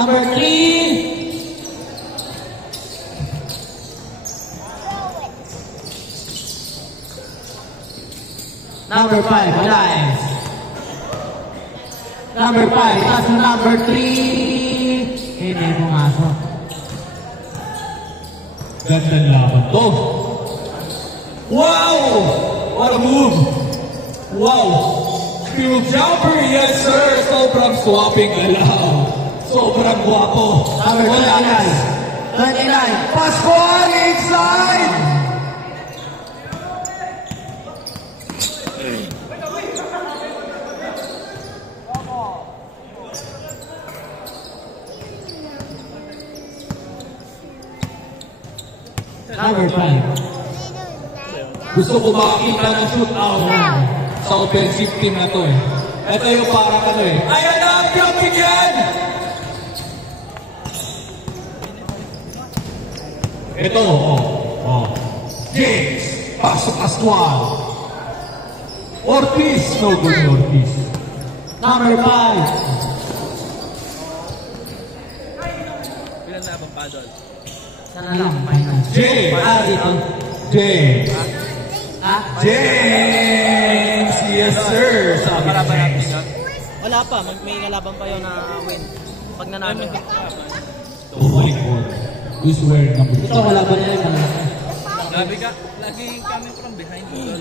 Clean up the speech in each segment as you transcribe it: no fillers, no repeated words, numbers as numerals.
Number 3. Number 5, alive. Number 5, pass to number 3. Hindi pumasok. Gandang laban to. Wow! What a move! Wow! Field jumper, yes sir! Sobrang swapping galaw. Sobrang guwapo. Number 29. 29. Pascual inside! Number 5. Gusto ko makakita ng shootout sa offensive team na to eh. Ito yung parang ano eh. Ayan na ang jumping yan! Ito, James, pasok Pascual. Ortiz, no good Ortiz. Number 5. Bilang na bang paddle? Sana lang, final. James! Dito. James! James! Yes sir! Sabi Para ni ba natin James. yun? Wala pa, may kalaban pa yun na win. Pag nanalo ka. Who's wearing number 2? Ito, wala ba nila yung malaki? Sabi ka, laging coming from behind goal.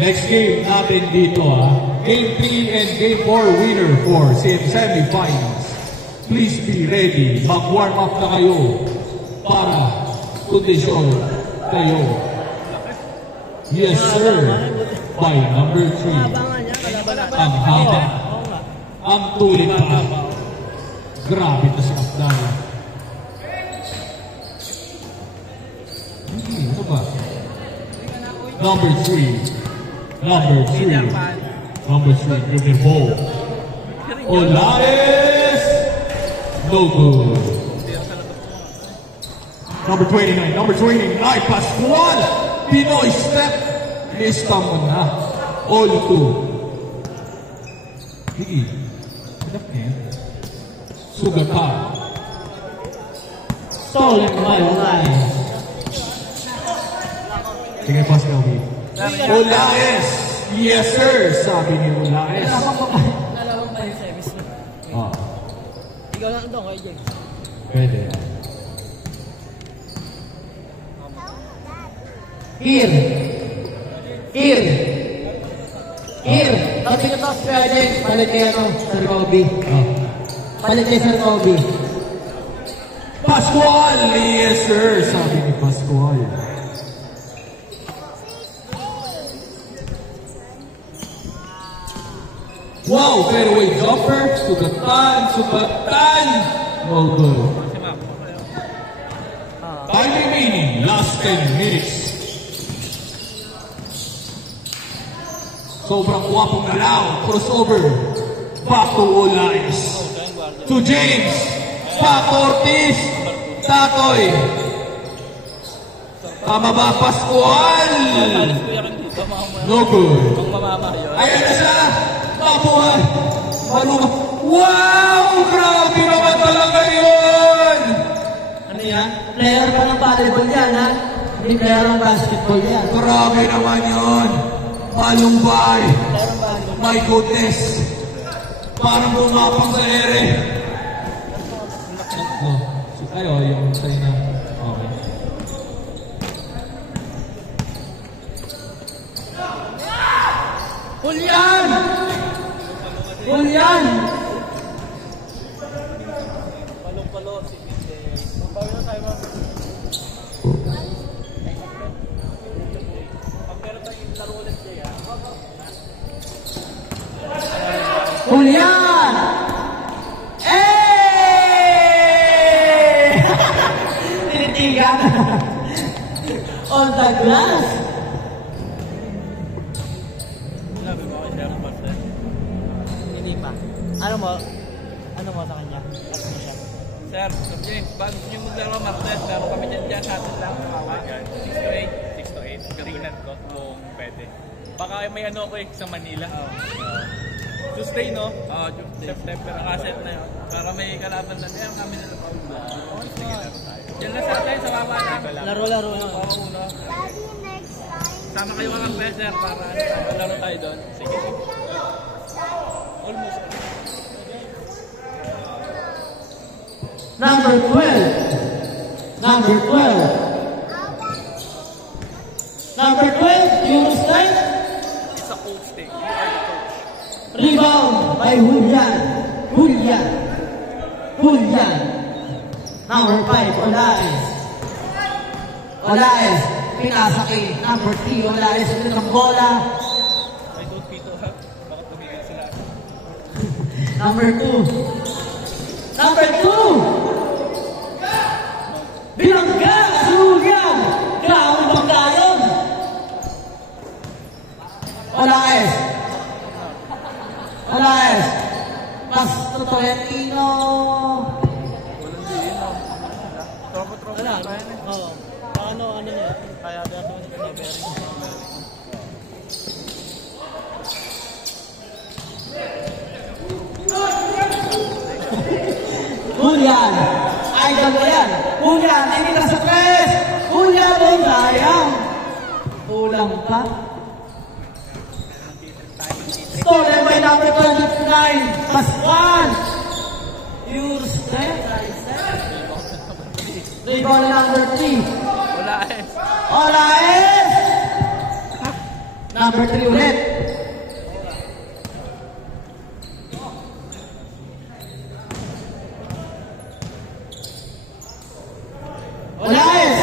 Next game natin dito Game 3 and Game 4 winner for semi-finals. Please be ready. Mag-warm up na kayo para kondisyon kayo. Yes sir. By number 3. Ang haba. Ang tulit pa. Grabe na si Abdallah. Ano ba? Number 3. Number 3. Number 3. Give me ball. Olaes! No good. Number 29. Number 29. Pascual! Pinoy step. Lista mo na. All 2. Higi. Hanap niya. Sugatan. Stolen by Olaes. Sige, Pascal. Olaes! Yes, sir! Sabi ni Olaes. Nalawang pa yung semis mo. Ikaw lang doon, kay James. Pwede. Here. Tapos pinatapos kaya James, palit kaya Sir Kobe. Palit kay Sir Kobe. Pascual! Yes, sir! Sabi ni Pascual. Wow! Fairway jumper. Sugatan! No good. Time remaining. Last 10 minutes. Sobrang guwapong galaw. Crossover. Back to Olaes. To James. Back to Ortiz. Tatoy. Tama ba, Pascual? No good. Ayan na siya. Mabuhay. Maluma. Wow! Grabe naman talaga yun! Ano yan? Player pa ng volleyball yan, ha? Hindi player ng basketball yan. Grabe naman yun. Malumbay. My goodness. Parang bumapang sa ere. Ayo, yung sa'yo na. Okay. Julian! Julian! Palong-palo si James. Pagbawi na tayo mo. Pag meron tayong laro ulit siya. Julian! Eh! Tinitigan. On the glass. Sabi mo kay Sir Pastor. Hindi pa. Ano mo sa kanya? Ano mo siya? Sir, James, bago nyo maglaro Martes, laro kami dyan sa atin lang. Kawagan. 6 to 8. Garinan ko kung pwede. Baka may ano ko sa Manila. Tuesday, no? Oo, Tuesday. September. Nakaset na yun. Para may kalaban na tayo. Kami na lang. Tuesday na tayo. Diyan na sa atin, sa baba lang. Laro-laro na. Oo, no? Daddy, next time. Sama kayo mga beser para laro tayo doon. Sige. Almost. Number 12. Number 12. Number 12, Yunus Knight. It's a coach thing. You are the coach. Rebound by Julian. Julian. Julian. Number 5, Olaes. Olaes. Pinasa kay number 3, Olaes. Ito ng bola. I don't fit to have. Bakit tumigil sila? Number 2. Number 2. Bilangga si Julian. Grabe bang dayon? Olaes. Olaes. Pas to Tolentino. Walang din, no? Tropa-tropa na tayo na. Oo. Ano niya? Kaya dito na very. Julian. Idol mo yan. Julian, hindi ka sa press. Julian, oh, sayang. Kulang pa. Stolen by number 29, Pascual. Yurset. Rebound na number 3. Wala eh. Olaes. Number 3 ulit. Olaes.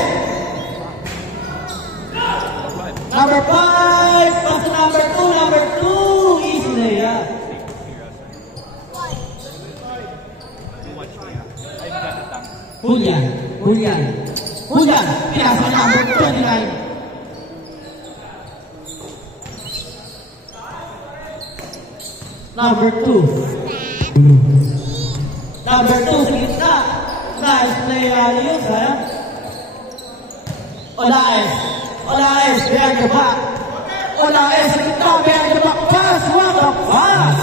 Number 5. Pass to number 2. Number 2. Easy na yan. Julian. Julian. Julian. Pinasa number 29. Number 2. Number 2 sa gitna. Nice play yun, sayang. Olaes. Olaes, behind the back. Olaes sa gitna, behind the back. Pass, what a pass!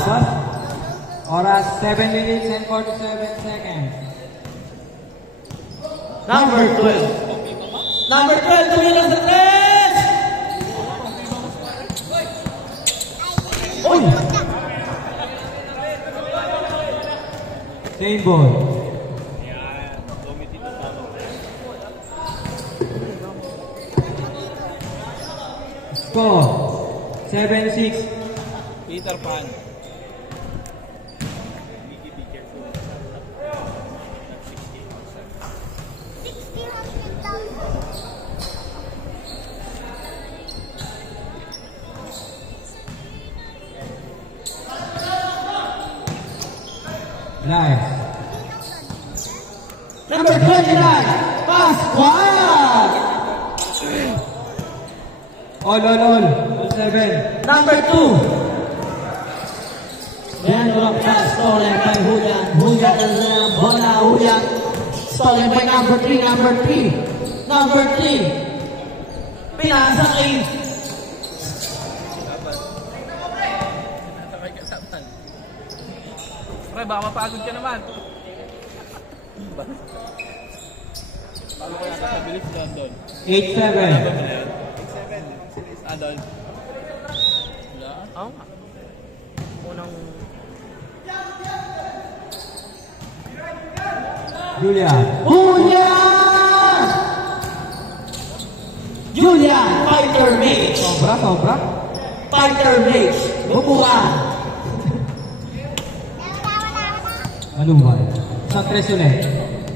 Oras 7 minutes and 47 seconds. Number 12. Number 12, tumila sa 3! Uy! Same ball. Score 7-6. Peter Pan. 60,000. Live. Number 29, Pascual! All. 7. Number 2. Behind the back pass, stolen by Julian. Julian is bola, Julian. Stolen by number 3, number 3. Number 3. Pinasa kay Sabay kasapan. Pre, baka mapagod ka naman. Paano ko yata nabilis doon doon? 8-7. Ah, doon. Wala? Oo nga. Unang... Julian. Julian! Julian, fighter mage. Sobra. Fighter mage. Bubuan. Ano ba? Sa 3 ulit.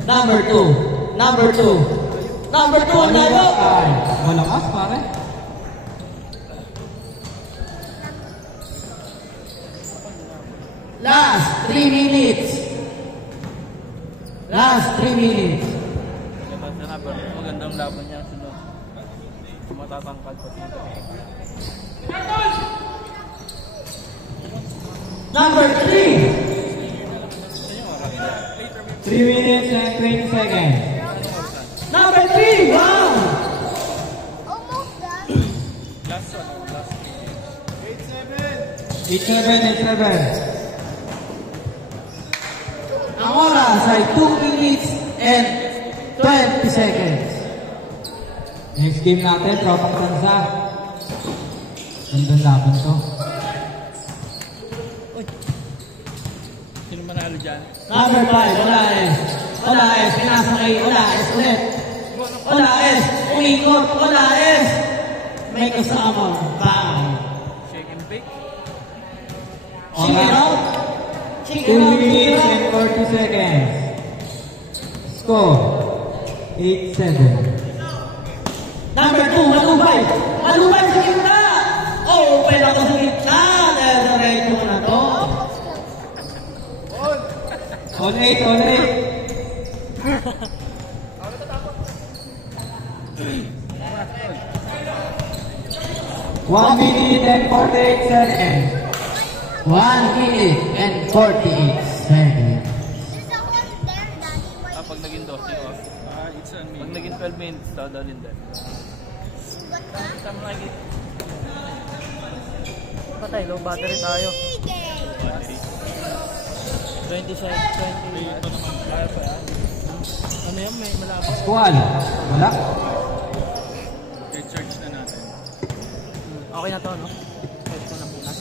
Number 2. Number 2. Number 2 ang lalo. Ay, malakas pare. Last 3 minutes. Last 3 minutes. Magandang laban niya sunod. Matatangkad pa dito. Number 3. 3 minutes and 20 seconds. Number 3. Wow. Almost done. Last one. Last 3 minutes. 8-7. Ang oras ay 2 minutes and 20 seconds. Next game natin, tropang tansa. Gandang laban to. Sino manalo dyan? Number 5, Olaes. Olaes, pinasakay. Olaes ulit. Olaes, umikot. Olaes. May kasama. Bang. Shake and bake? Chicken out. 2 Chicken out. minutes and 40 seconds. Score, 8-7. Number 2, Malubay. Malubay sa gitna. Open ako sa gitna. Diretso na to. On 8, on 8. 1 minute and 48 seconds. 1 minute and 48 seconds. There's a hole there, Daddy. Why Pag naging 12, off. It's on me. Pag naging 12 minutes, dadalhin din. what the? Tama lagi. Patay, low battery tayo. Game. 27, 20. Kaya pa yan. Ano yan? May malapit. Squad, wala. I-charge na natin. Okay na to, no? Pwede ko na muna.